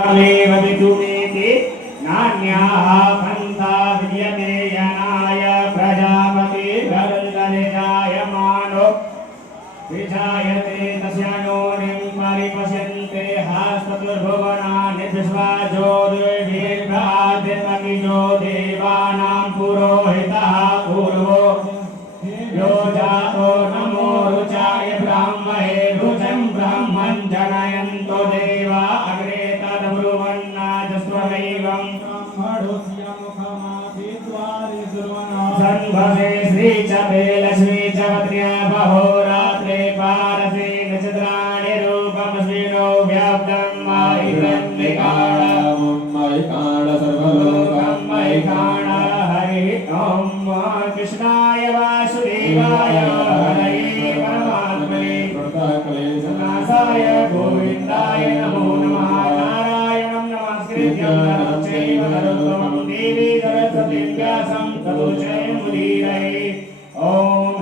तमेव विदुमेति नान्याः पन्था विद्यते यनाय प्रजापतिर्गरुडनिजायमानो विजायते तस्यानोनिं परिपश्यन्ते हस्ततुर्भुवनानि विश्वा ज्योतिर्भिर्भ्राजन्मगिजो देवानां पुरोहितः पूर्वो यो जातो नमो रुचाय ब्राह्मणे रुचं ब्रह्मं जनयन्तो देवा अग्रे तद्ब्रुवन्नाजस्वदैवं ब्रह्मणोऽस्य मुखमासीद्वारि सुर्वणा संभवे श्री च मे लक्ष्मी च पत्न्या बहोरात्रे पारसे नक्षत्राणि रूपमस्मिनो व्याप्तं मायिकाणं सर्वलोकं मयिकाण हरि ॐ कृष्णाय वासुदेवाय हरये परमात्मने नासाय गोविन्दाय नमो नमः नारायणं नमस्कृत्य नरं चैव नरोत्तमं देवी सरस्वतीं व्यासं ततो जयमुदीरये ॐ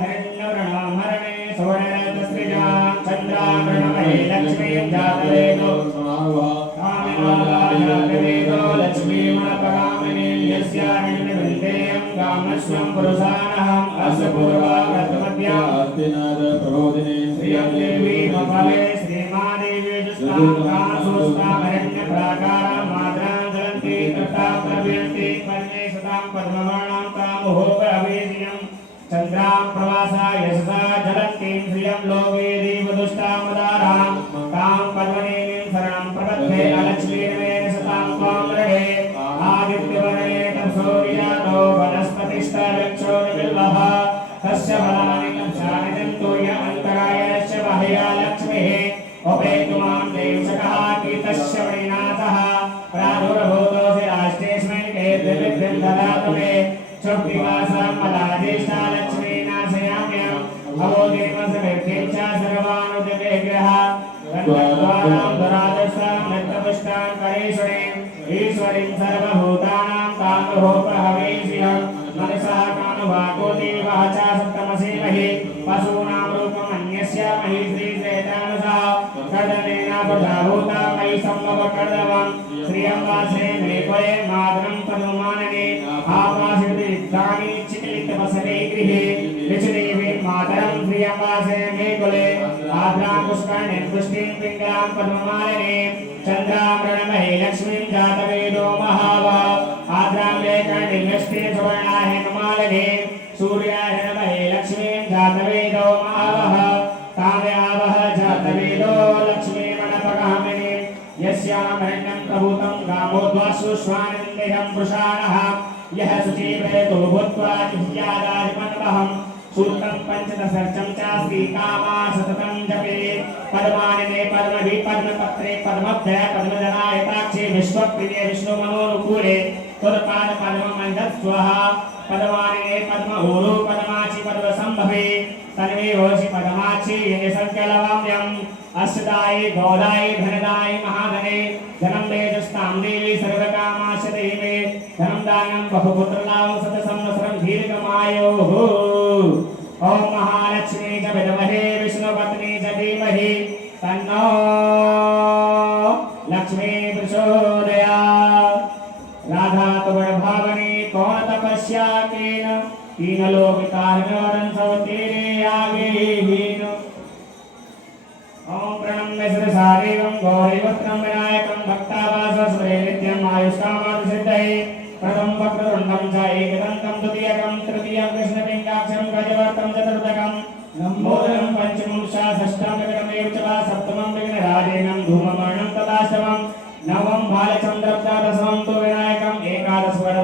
हिरण्यवर्णां हरणे सुवर्णरजस्त्रिजां चन्द्राभरणमये लक्ष्मीं जातवेदो कामिनाजातवेदो लक्ष्मीमणपगामिनीं यस्यां हिरण्यवृन्देयं कामस्वं पुरुषानहम् अस्य पूर्वागतमद्या अस्तिनाद प्रबोधिनी श्रियं देवी मफले श्रीमादेवी जुष्टां कासुस्तां हिरण्यप्राकारां माद्रां जलन्ति तथा प्रव्यन्ति पद्मे सदां पद्मवर्णां तामुहोपरवेदिनं चन्द्रां प्रवासा यशसा जलन्तीं श्रियं लोके देवदुष्टामदारां तां पद्मनेनीं शरणं प्रपद्ये अलक्ष्मीर्मेण सतां त्वां रणे आदित्यवर्णे तपसोर्यातो वनस्पतिश्चरक्षो निबिल्वः तस्य फलानि लक्षानिजन्तु य अन्तरायश्च बाह्या लक्ष्मीः उपेतु मां देवशकः कीर्तस्य वणिनाथः प्रादुर्भूतोऽसि राष्ट्रेऽस्मिन् कीर्तिविद्धिं ददातु मे चुप्पिकासां मदाज्येष्ठा लक्ष्मी नाशयाम्यहम् अवोदेवसमिद्धिं च सर्वानुदिविग्रह गन्धद्वारां दुरादर्शां नृत्यपुष्टां करेश्वरीं ईश्वरीं सर्वभूतानां कामरूपहवेश्यं मनसः कामवाकोति वाचा सप्तमसीमहि पशूनां रूपमन्यस्य महि श्रीश्रेतानुसः कर्दनेन प्रजाभूता मयि सम्भवकर्दवं श्रियं वासे मे परे मातरं पद्ममानने आपाशितानि चिकिलितवसने गृहे निचदेवी मातरं श्रियं वासे मे कुले आद्रां पुष्करणे पुष्टिं पिङ्गलां पद्ममालिने चन्द्रामृणमये लक्ष्मीं जातवेदो महावा आद्रां लेखने यष्टे सुवर्णा हेममालिने सूर्याहिणमये लक्ष्मीं जातवेदो महावः ताव्यावः जातवेदो लक्ष्मीमणपगामिनीं यस्यामरण्यं प्रभूतं गामोद्वासुष्वानन्देहं पुरुषाणः यः शुचिव्रतो भूत्वा जिह्यादादिमन्वहं सूक्तं पञ्चदशर्चं चास्ति कामा सततं जपे पद्मानिने पद्मभि पद्मपत्रे पद्मभ्य पद्मजनायताक्षे विश्वप्रिये विष्णुमनोनुकूले त्वत्पाद पद्ममन्धस्वः पद्मानिने पद्म ऊरु पद्माचि पद्मसम्भवे तन्मे होषि पद्माचि संख्यलवाम्यम् अस्यदायि गौदायि धनदायि महाधने धनं तेजस्तां देवी सर्वकामाश्च देवे धनं दानं बहुपुत्रलाभं शतसंवत्सरं दीर्घमायोः ॐ महालक्ष्मी च विद्महे विष्णुपत्नी च धीमहि तन्नो लक्ष्मी प्रचोदयात् राधा तुवभावनी कौन तपस्या केन तीन लोक कारणारं सब तेरे आगे हीन ओम प्रणम्य शिरसादेवं गौरीवक्त्रं विनायकं भक्तावासस्वरे नित्यं आयुष्कामादिसिद्धये प्रथमं वक्रतुण्डं च एकदन्तं द्वितीयकं तृतीयं कृष्णपिङ्गाक्षं गजवर्तं चतुर्थकं लम्बोदरं पञ्चमं षष्ठं विक्रमेव च सप्तमं विघ्नराजेनं धूमवर्णं तथाष्टमं नवम बालचन्द्रं च दशमं तु